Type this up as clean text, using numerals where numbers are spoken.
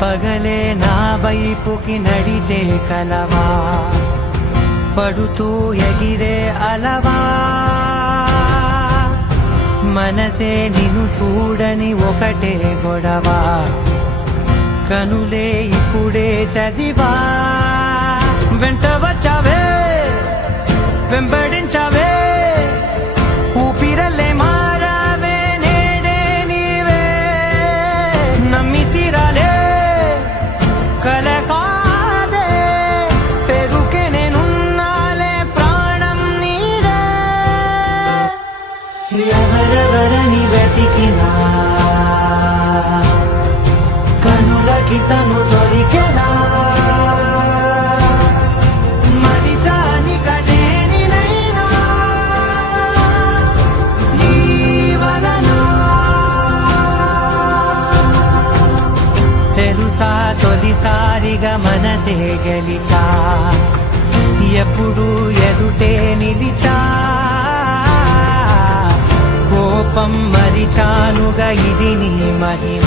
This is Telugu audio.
పగలే నా వైపుకి నడిచే కలవా, పడుతూ ఎగిరే అలవా, మనసే నిన్ను చూడని ఒకటే గొడవ, కనులే ఇప్పుడే చదివా. వెంట వచ్చావే వెంబడించావే, ఊపిరల్లే మారావే నేడే నీవే, నమ్మి తీరాలే కల కాదే, పెరుకే నేనున్నాలే ప్రాణం నీడే. ఎవరెవరని వెతికినా కనులకి తను దొరికెనా, తెలుసా తొలిసారిగా మనసే గెలిచా, ఎప్పుడు ఎదుటే నిలిచా, కోపం మరిచానుగా ఇది నీ మహిమ.